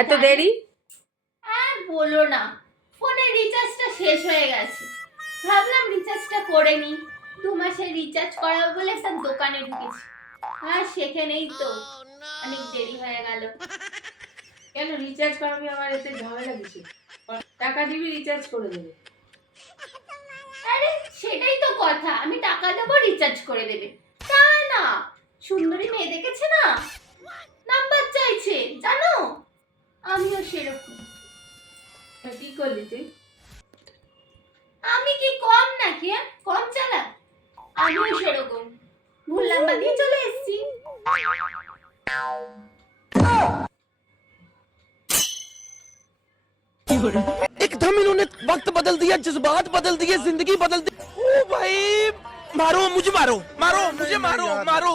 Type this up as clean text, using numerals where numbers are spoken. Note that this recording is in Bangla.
এত দেরি? আর বলো না, ফোনের রিচার্জটা শেষ হয়ে গেছে। ভাবলাম রিচার্জটা করে নি, 2 মাসের রিচার্জ করাবো বলে একটা দোকানে ঢুকেছি, আর সেখানেই তো অনেক দেরি হয়ে গেল। কেন রিচার্জ করাবি? আমার এতে ঝামেলা কিছু, টাকা দিবি রিচার্জ করে দেবে। আরে সেটাই তো কথা, আমি টাকা দেবো রিচার্জ করে দেবে, তা না। সুন্দরী মেয়ে দেখেছে না, নাম্বার চাইছে, জানো আমিও সেরকম। কি করলি তুই? আমি কি কম নাকি? কম চালাক? আমিও সেরকম ভুল নাম্বার দিয়ে চলে এসেছি। एकदम इन्होंने वक्त बदल दिया, जज्बात बदल दिए, जिंदगी बदल दी। ओ भाई, मारो मुझे, मारो मारो मुझे, मारो मारो।